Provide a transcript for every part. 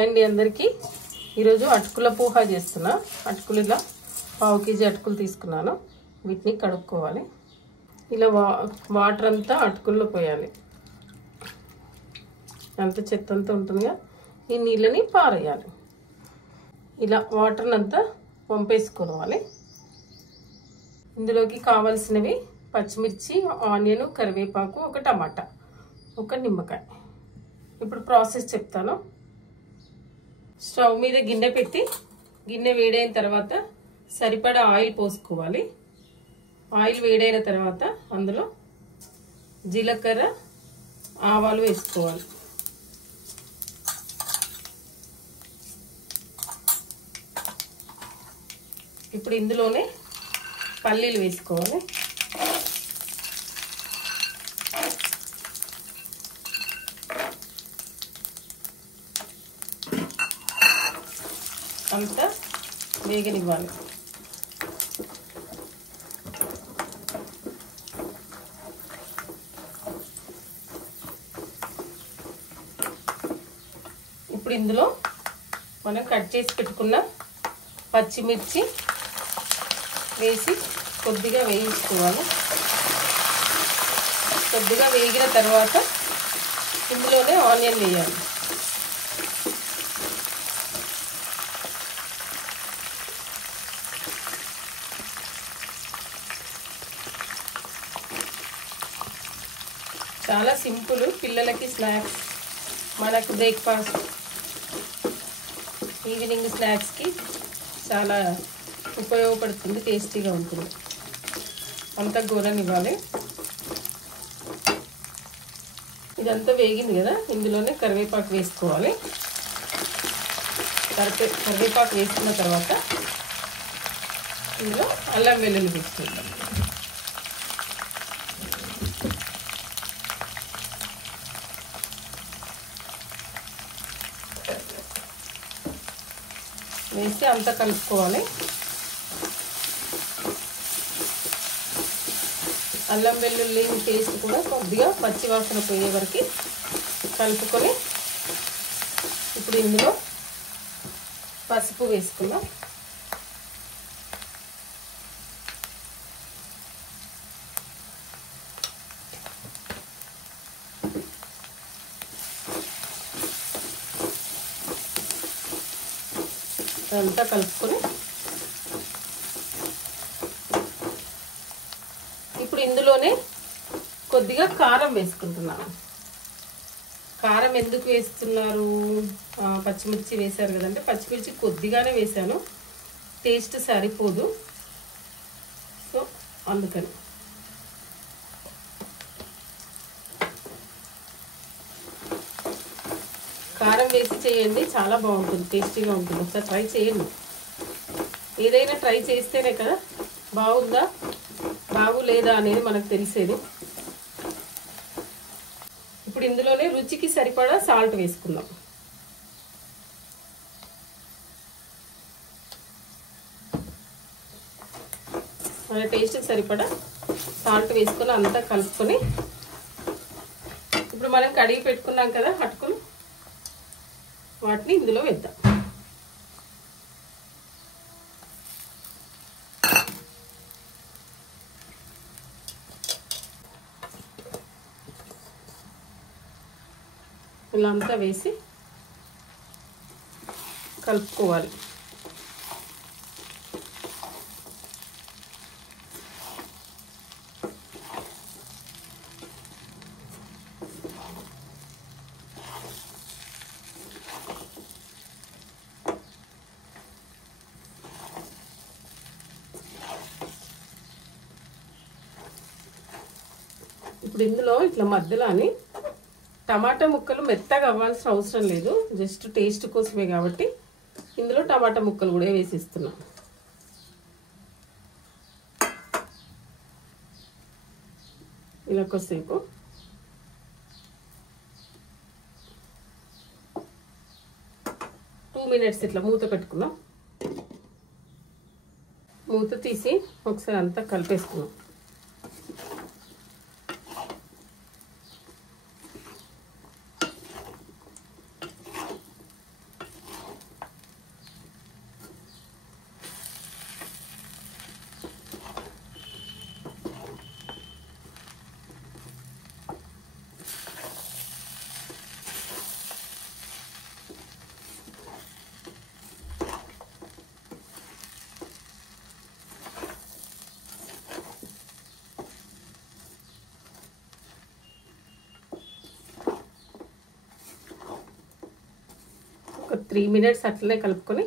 అండి అందరికీ ఈరోజు అటుకుల పోహా చేస్తున్నా. అటుకులు ఇలా 1/2 కేజీ అటుకులు తీసుకున్నాను. వీటిని కడుక్కోవాలి. ఇలా వాటర్ అంతా అటుకుల్లో పోయాలి. అంత చెత్త అంతా ఉంటుందిగా, ఈ నీళ్ళని పారేయాలి. ఇలా వాటర్ని అంతా పంపేసుకోవాలి. ఇందులోకి కావాల్సినవి పచ్చిమిర్చి, ఆనియన్, కరివేపాకు, ఒక టమాటా, ఒక నిమ్మకాయ. ఇప్పుడు ప్రాసెస్ చెప్తాను. స్టవ్ మీద గిన్నె పెట్టి గిన్నె వేడైన తర్వాత సరిపడా ఆయిల్ పోసుకోవాలి. ఆయిల్ వేడైన తర్వాత అందులో జీలకర్ర, ఆవాలు వేసుకోవాలి. ఇప్పుడు ఇందులోనే పల్లీలు వేసుకోవాలి. అంతా వేగనివ్వాలి. ఇప్పుడు ఇందులో మనం కట్ చేసి పెట్టుకున్న పచ్చిమిర్చి వేసి కొద్దిగా వేయించుకోవాలి. కొద్దిగా వేగిన తర్వాత ఇందులోనే ఆనియన్ వేయాలి. చాలా సింపుల్. పిల్లలకి స్నాక్స్, మనకు బ్రేక్ఫాస్ట్, ఈవినింగ్ స్నాక్స్కి చాలా ఉపయోగపడుతుంది. టేస్టీగా ఉంటుంది. అంతా గోరనివ్వాలి. ఇదంతా వేగింది కదా, ఇందులోనే కరివేపాకు వేసుకోవాలి. కరివేపాకు వేసుకున్న తర్వాత ఇందులో అల్లం వెల్లుల్లి వేసుకుంటాం. వేసి అంతా కలుపుకోవాలి. అల్లం వెల్లుల్లి పేస్ట్ కూడా కొద్దిగా పచ్చివాసన పోయే వరకు కలుపుకొని ఇప్పుడు ఇందులో పసుపు వేసుకుందాం. అంతా కలుపుకొని ఇప్పుడు ఇందులోనే కొద్దిగా కారం వేసుకుంటున్నాను. కారం ఎందుకు వేస్తున్నారు? పచ్చిమిర్చి వేశారు కదంటే పచ్చిమిర్చి కొద్దిగానే వేసాను, టేస్ట్ సరిపోదు, సో అందుకని. కారం వేసి చేయండి, చాలా బాగుంటుంది, టేస్టీగా ఉంటుంది. ఒకసారి ట్రై చేయండి. ఏదైనా ట్రై చేస్తేనే కదా బాగుందా బాగులేదా అనేది మనకు తెలిసేది. ఇప్పుడు ఇందులోనే రుచికి సరిపడా సాల్ట్ వేసుకుందాం. మన టేస్ట్కి సరిపడా సాల్ట్ వేసుకొని అంతా కలుపుకొని ఇప్పుడు మనం కడిగి పెట్టుకున్నాం కదా అటుకులు, వాటిని ఇందులో వేద్దాం. ఇలా అంతా వేసి కలుపుకోవాలి. ఇప్పుడు ఇందులో ఇట్లా మధ్యలోని టమాటా ముక్కలు మెత్తగా అవ్వాల్సిన అవసరం లేదు, జస్ట్ టేస్ట్ కోసమే కాబట్టి ఇందులో టమాటా ముక్కలు కూడా వేసిస్తున్నాం. ఇలా కొద్దిసేపు మినిట్స్ ఇట్లా మూత పెట్టుకుందాం. మూత తీసి ఒకసారి అంతా కలిపేసుకుందాం. ఒక 3 మినిట్స్ అట్లనే కలుపుకొని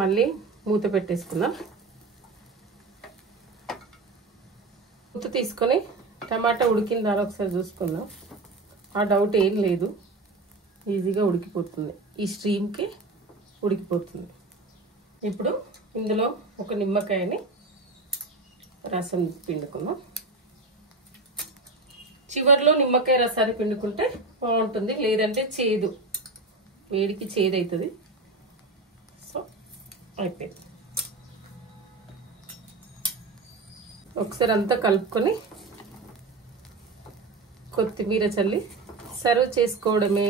మళ్ళీ మూత పెట్టేసుకుందాం. మూత తీసుకొని టమాటా ఉడికిందా ఒకసారి చూసుకుందాం. ఆ డౌట్ ఏం లేదు, ఈజీగా ఉడికిపోతుంది, ఈ స్ట్రీమ్కి ఉడికిపోతుంది. ఇప్పుడు ఇందులో ఒక నిమ్మకాయని రసం పిండుకుందాం. చివర్లో నిమ్మకాయ రసాన్ని పిండుకుంటే బాగుంటుంది, లేదంటే చేదు, వేడికి చేదు అవుతుంది. సో అయిపోయింది. ఒకసారి అంతా కలుపుకొని కొత్తిమీర చల్లి సర్వ్ చేసుకోవడమే.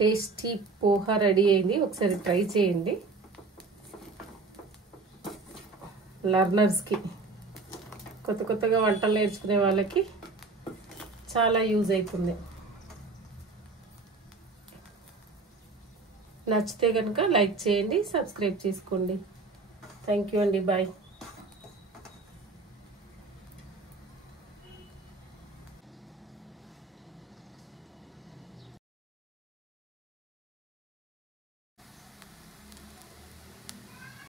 టేస్టీ పోహా రెడీ అయింది. ఒకసారి ట్రై చేయండి. లర్నర్స్కి, కొత్తగా వంటలు నేర్చుకునే వాళ్ళకి చాలా యూజ్ అవుతుంది. నచ్చితే కనుక లైక్ చేయండి, సబ్స్క్రైబ్ చేసుకోండి. థ్యాంక్ యూ అండి. బాయ్.